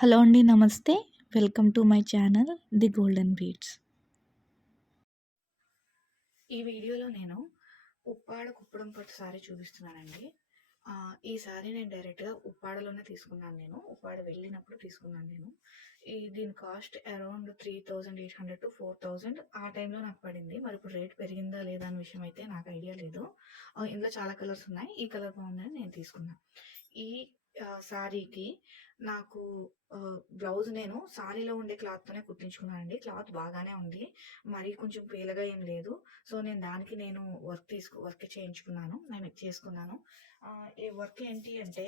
Hello అండి, నమస్తే. Welcome to my channel the golden beads. ఈ వీడియోలో నేను ఉప్పాడ కుప్పడం పట్టు సారీ చూపిస్తున్నానండి. ఈ సారీ నేను డైరెక్ట్గా ఉప్పాడలోనే తీసుకున్నాను. ఉప్పాడ వెళ్ళినప్పుడు తీసుకున్నాను. దీని కాస్ట్ అరౌండ్ 3800 టు 4000 ఆ టైంలో నాకు పడింది. మరి ఇప్పుడు రేట్ పెరిగిందా లేదా అనే విషయం అయితే నాకు ఐడియా లేదు. ఇందులో చాలా కలర్స్ ఉన్నాయి. ఈ కలర్ బాగుందని నేను తీసుకున్నాను. ఈ సారీకి నాకు బ్లౌజ్ నేను సారీలో ఉండే క్లాత్తోనే కుట్టించుకున్నానండి. క్లాత్ బాగానే ఉంది, మరీ కొంచెం పేలగా ఏం లేదు. సో నేను దానికి వర్క్ చేయించుకున్నాను, నేను చేసుకున్నాను. ఈ వర్క్ ఏంటి అంటే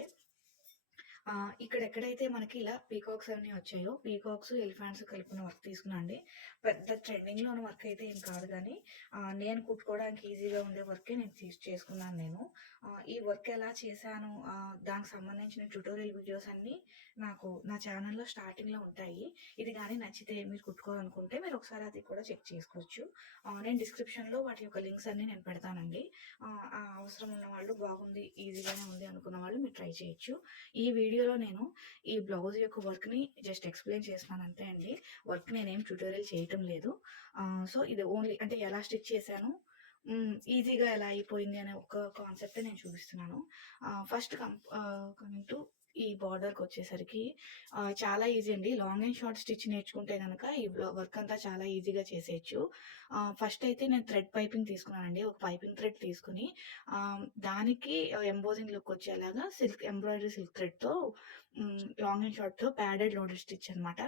ఇక్కడ ఎక్కడైతే మనకి ఇలా పీకాక్స్ అన్నీ వచ్చాయో, పీకాక్స్ ఎలిఫెంట్స్ కలిపిన వర్క్ తీసుకున్నా అండి. పెద్ద ట్రెండింగ్లో ఉన్న వర్క్ అయితే ఏం కాదు, కానీ నేను కుట్టుకోవడానికి ఈజీగా ఉండే వర్కే నేను చేసుకున్నాను. ఈ వర్క్ ఎలా చేశాను, దానికి సంబంధించిన ట్యూటోరియల్ వీడియోస్ అన్నీ నాకు నా ఛానల్లో స్టార్టింగ్లో ఉంటాయి. ఇది కానీ నచ్చితే మీరు కుట్టుకోవాలనుకుంటే మీరు ఒకసారి అది కూడా చెక్ చేసుకోవచ్చు. నేను డిస్క్రిప్షన్లో వాటి యొక్క లింక్స్ అన్నీ నేను పెడతానండి. అవసరం ఉన్న వాళ్ళు, బాగుంది ఈజీగానే ఉంది అనుకున్న వాళ్ళు మీరు ట్రై చేయొచ్చు. ఈ వీడియోలో నేను ఈ బ్లౌజ్ యొక్క వర్క్ని జస్ట్ ఎక్స్ప్లెయిన్ చేస్తున్నాను అంతే అండి. వర్క్ నేనేం ట్యూటోరియల్ చేయటం లేదు. సో ఇది ఓన్లీ అంటే ఎలా స్టిచ్ చేశాను, ఈజీగా ఎలా అయిపోయింది అనే ఒక కాన్సెప్ట్ నేను చూపిస్తున్నాను. ఫస్ట్ కమింగ్ టు ఈ బార్డర్కి వచ్చేసరికి చాలా ఈజీ అండి. లాంగ్ అండ్ షార్ట్ స్టిచ్ నేర్చుకుంటే కనుక ఈ వర్క్ అంతా చాలా ఈజీగా చేసేయచ్చు. ఫస్ట్ అయితే నేను థ్రెడ్ పైపింగ్ తీసుకున్నానండి. ఒక పైపింగ్ థ్రెడ్ తీసుకుని దానికి ఎంబోజింగ్ లుక్ వచ్చేలాగా ఎంబ్రాయిడరీ సిల్క్ థ్రెడ్తో లాంగ్ అండ్ షార్ట్తో ప్యాడెడ్ లోడెడ్ స్టిచ్ అనమాట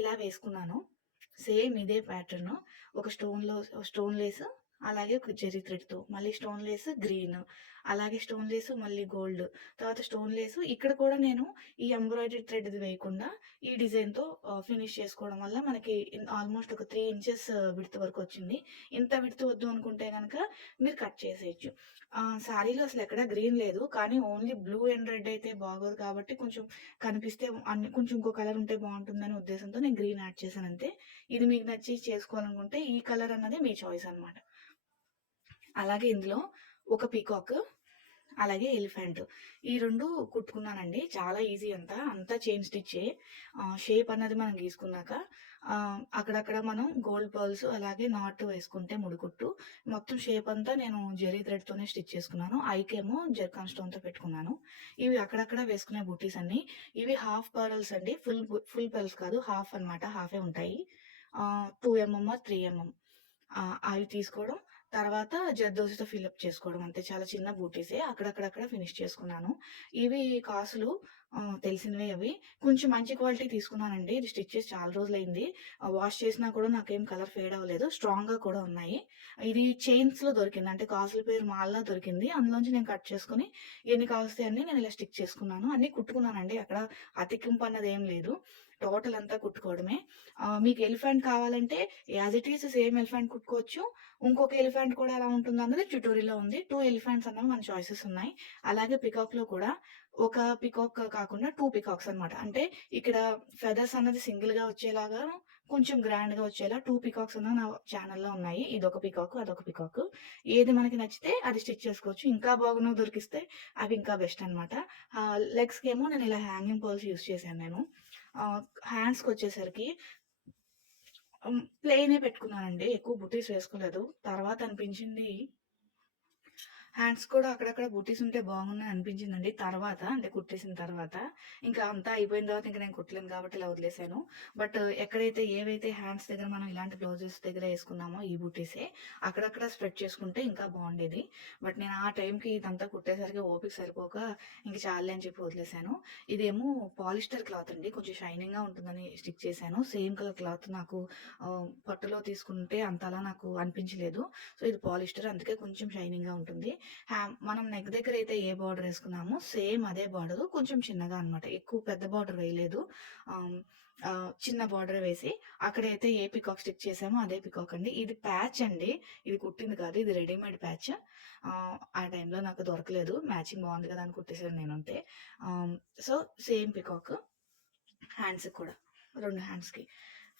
ఇలా వేసుకున్నాను. సేమ్ ఇదే ప్యాటర్న్, ఒక స్టోన్ లేస్, అలాగే ఒక జెరీ థ్రెడ్తో, మళ్ళీ స్టోన్ లేస్ గ్రీన్, అలాగే స్టోన్ లేస్ మళ్ళీ గోల్డ్, తర్వాత స్టోన్ లేస్. ఇక్కడ కూడా నేను ఈ ఎంబ్రాయిడరీ థ్రెడ్ వేయకుండా ఈ డిజైన్తో ఫినిష్ చేసుకోవడం వల్ల మనకి ఆల్మోస్ట్ ఒక 3 ఇంచెస్ విడ్త్ వరకు వచ్చింది. ఇంత విడ్త్ వద్దు అనుకుంటే కనుక మీరు కట్ చేసేయచ్చు. శారీలో అసలు ఎక్కడ గ్రీన్ లేదు, కానీ ఓన్లీ బ్లూ అండ్ రెడ్ అయితే బాగోదు కాబట్టి కొంచెం కనిపిస్తే కొంచెం ఇంకో కలర్ ఉంటే బాగుంటుందనే ఉద్దేశంతో నేను గ్రీన్ యాడ్ చేశాను అంతే. ఇది మీకు నచ్చి చేసుకోవాలనుకుంటే ఈ కలర్ అన్నది మీ చాయిస్ అనమాట. అలాగే ఇందులో ఒక పీకాక్, అలాగే ఎలిఫెంట్, ఈ రెండు కుట్టుకున్నానండి. చాలా ఈజీ, అంతా చైన్ స్టిచ్చే. షేప్ అన్నది మనం గీసుకున్నాక అక్కడక్కడ మనం గోల్డ్ పర్ల్స్ అలాగే నాట్ వేసుకుంటే ముడికుట్టు, మొత్తం షేప్ అంతా నేను జెరీ థ్రెడ్తోనే స్టిచ్ చేసుకున్నాను. ఐకేమో జర్కాన్ స్టోన్తో పెట్టుకున్నాను. ఇవి అక్కడక్కడ వేసుకునే బుట్టీస్ అన్ని. ఇవి హాఫ్ పర్ల్స్ అండి, ఫుల్ పర్ల్స్ కాదు, హాఫ్ అనమాట, హాఫే ఉంటాయి. 2 mm or 3 mm అవి తీసుకోవడం, తర్వాత జర్దోసితో ఫిల్అప్ చేసుకోవడం అంతే. చాలా చిన్న బూటీసే, అక్కడక్కడక్కడ ఫినిష్ చేసుకున్నాను. ఇవి కాసులు తెలిసినవే. అవి కొంచెం మంచి క్వాలిటీ తీసుకున్నానండి. ఇది స్టిచ్ చేసి చాలా రోజులైంది. వాష్ చేసినా కూడా నాకేం కలర్ ఫేడ్ అవ్వలేదు, స్ట్రాంగ్గా కూడా ఉన్నాయి. ఇది చైన్స్లో దొరికింది, అంటే కాసుల పేరు మాల్లా దొరికింది. అందులోంచి నేను కట్ చేసుకుని ఎన్ని కావస్తాయి అన్ని నేను ఇలా స్టిచ్ చేసుకున్నాను. అన్నీ కుట్టుకున్నానండి, అక్కడ అతికింపు అన్నది ఏం లేదు, టోటల్ అంతా కుట్టుకోవడమే. మీకు ఎలిఫెంట్ కావాలంటే as it is same elephant కుట్టుకోవచ్చు. ఇంకొక ఎలిఫెంట్ కూడా ఎలా ఉంటుంది అన్నది ట్యూటోరియల్లో ఉంది. 2 ఎలిఫెంట్స్ అన్నవి మన చాయిసెస్ ఉన్నాయి. అలాగే పికాక్లో కూడా ఒక పికాక్ కాకుండా 2 పికాక్స్ అనమాట. అంటే ఇక్కడ ఫెదర్స్ అన్నది సింగిల్గా వచ్చేలాగా, కొంచెం గ్రాండ్గా వచ్చేలా 2 పికాక్స్ అన్న నా ఛానల్లో ఉన్నాయి. ఇదొక పికాక్, అదొక పికాక్. ఏది మనకి నచ్చితే అది స్టిచ్ చేసుకోవచ్చు. ఇంకా బాగున్నవి దొరికిస్తే అవి ఇంకా బెస్ట్ అనమాట. లెగ్స్కి ఏమో నేను ఇలా హ్యాంగింగ్ పర్ల్స్ యూస్ చేశాను నేను. హ్యాండ్స్కి వచ్చేసరికి ప్లెయినే పెట్టుకున్నానండి, ఎక్కువ బుటీస్ వేసుకోలేదు. తర్వాత అనిపించింది హ్యాండ్స్ కూడా అక్కడక్కడ బుటీస్ ఉంటే బాగున్నాయి అనిపించిందండి. తర్వాత అంటే కుట్టేసిన తర్వాత ఇంకా అంతా అయిపోయిన తర్వాత ఇంకా నేను కుట్టలేను కాబట్టి ఇలా వదిలేసాను. బట్ ఎక్కడైతే ఏవైతే హ్యాండ్స్ దగ్గర మనం ఇలాంటి బ్లౌజెస్ దగ్గర వేసుకున్నామో ఈ బుటీసే అక్కడక్కడ స్ప్రెడ్ చేసుకుంటే ఇంకా బాగుండేది. బట్ నేను ఆ టైంకి ఇదంతా కుట్టేసరికి ఓపిక సరిపోక ఇంక చాలే అని చెప్పి వదిలేసాను. ఇదేమో పాలిస్టర్ క్లాత్ అండి, కొంచెం షైనింగ్గా ఉంటుందని స్టిచ్ చేశాను. సేమ్ కలర్ క్లాత్ నాకు పట్టులో తీసుకుంటే అంతలా నాకు అనిపించలేదు. సో ఇది పాలిస్టర్, అందుకే కొంచెం షైనింగ్గా ఉంటుంది. మనం నెక్ దగ్గర అయితే ఏ బార్డర్ వేసుకున్నామో సేమ్ అదే బార్డర్, కొంచెం చిన్నగా అనమాట, ఎక్కువ పెద్ద బార్డర్ వేయలేదు. చిన్న బార్డర్ వేసి అక్కడైతే ఏ పికాక్ స్టిచ్ చేసామో అదే పికాక్ అండి. ఇది ప్యాచ్ అండి, ఇది కుట్టింది కాదు, ఇది రెడీమేడ్ ప్యాచ్. ఆ టైంలో నాకు దొరకలేదు, మ్యాచింగ్ బాగుంది కదా అని కుట్టేసాను నేను అంతే. సో సేమ్ పికాక్ హ్యాండ్స్ కూడా, 2 హ్యాండ్స్కి.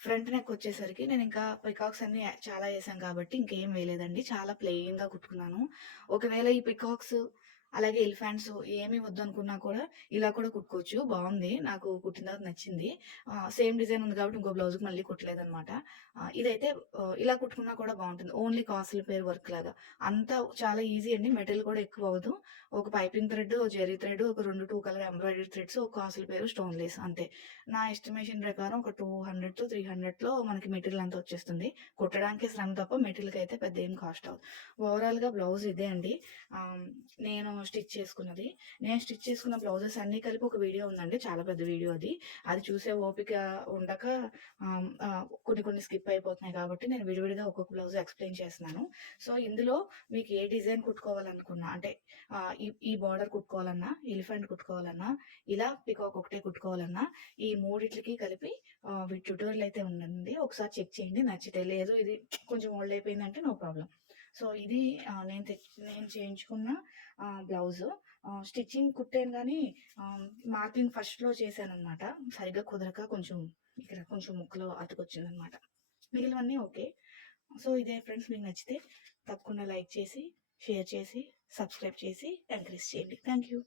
ఫ్రంట్ నెక్ వచ్చేసరికి నేను ఇంకా పికాక్స్ అన్ని చాలా వేసాను కాబట్టి ఇంకేం వేయలేదండి, చాలా ప్లెయిన్గా కుట్టుకున్నాను. ఒకవేళ ఈ పికాక్స్ అలాగే ఎలిఫాంట్స్ ఏమి వద్దనుకున్నా కూడా ఇలా కూడా కుట్టుకోవచ్చు. బావుంది. నాకు కుట్టిన తర్వాత నచ్చింది. సేమ్ డిజైన్ ఉంది కాబట్టి ఇంకో బ్లౌజ్‌కి మళ్ళీ కుట్టలేదనమాట. ఇదైతే ఇలా కుట్టుకున్నా కూడా బావుంటుంది. ఓన్లీ కాసుల పేరు వర్క్ లాగా. అంతా చాలా ఈజీ అండి. మెటీరియల్ కూడా ఎక్కువ అవ్వదు. ఒక పైపింగ్ థ్రెడ్, జెర్రీ థ్రెడ్, ఒక 2 కలర్ ఎంబ్రాయిడరీ థ్రెడ్స్, ఒక కాసుల పేరు, స్టోన్ లేస్ అంతే. నా ఎస్టిమేషన్ ప్రకారం ఒక 200-300లో మనకి మెటీరియల్ అంతా వచ్చేస్తుంది. కుట్టడానికి శ్రమ తప్ప మెటీరియల్‌కైతే పెద్ద ఏం కాస్ట్ అవ్వదు. ఓవరాల్‌గా బ్లౌజ్ ఇదే అండి. ఆహ్, నేను స్టిచ్ చేసుకున్నది. నేను స్టిచ్ చేసుకున్న బ్లౌజెస్ అన్నీ కలిపి ఒక వీడియో ఉందండి. చాలా పెద్ద వీడియో అది. అది చూసే ఓపిక ఉండక కొన్ని కొన్ని స్కిప్ అయిపోతున్నాయి కాబట్టి నేను విడివిడిగా ఒక్కొక్క బ్లౌజ్ ఎక్స్‌ప్లెయిన్ చేస్తున్నాను. సో, ఇందులో మీకు ఏ డిజైన్ కుట్టుకోవాలనుకున్నా అంటే ఈ ఈ బార్డర్ కుట్టుకోవాలన్నా, ఎలిఫెంట్ కుట్టుకోవాలన్నా, ఇలా పీకాక్ ఒకటే కుట్టుకోవాలన్నా, ఈ మూడిట్లికి కలిపి ట్యుటోరియల్ అయితే ఉందండి. ఒకసారి చెక్ చేయండి. నచ్చితే లేదు ఇది కొంచెం ఓల్డ్ అయిపోయిందంటే నో ప్రాబ్లమ్. సో, ఇది నేను చేయించుకున్న బ్లౌజు. స్టిచ్చింగ్ కుట్టాను గానీ మార్కింగ్ ఫస్ట్‌లో చేశాననమాట. సరిగ్గా కుదరక కొంచెం ఇక్కడ కొంచెం ముక్కలో అతుకొచ్చిందనమాట. మిగిలినవన్నీ ఓకే. సో, ఇదే ఫ్రెండ్స్ మీకు నచ్చితే తప్పకుండా లైక్ చేసి, షేర్ చేసి, సబ్స్క్రైబ్ చేసి ఎంకరేజ్ చేయండి. Thank you.